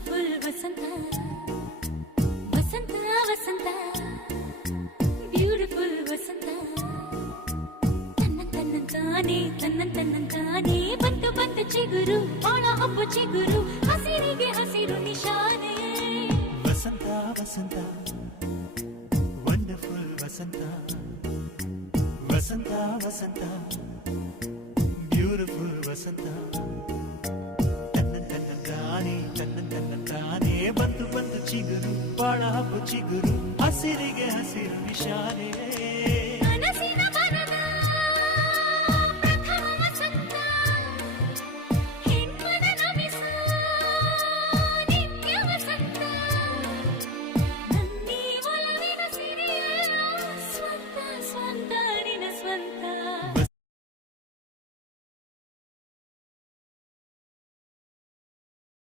beautiful ವಸಂತ ವಸಂತ ವಸಂತ beautiful ವಸಂತ ತನ್ನಂತಾನೆ ಬಂತು ಬಂತು ಚಿಗುರು ಬಾಳ ಹಬ್ಬ ಚಿಗುರು ಹಸಿರಿಗೆ ಹಸಿರು ನಿಶಾನೆ ವಸಂತ ವಸಂತ ವಂಡರ್ಫುಲ್ ವಸಂತ ವಸಂತ ವಸಂತ ಬ್ಯೂಟಿಫುಲ್ ವಸಂತ ತನ್ನಂತಾನೆ ಬಂತು ಬಂತು ಚಿಗುರು ಬಾಳ ಹಬ್ಬ ಚಿಗುರು ಹಸಿರಿಗೆ ಹಸಿರು ನಿಶಾನೆ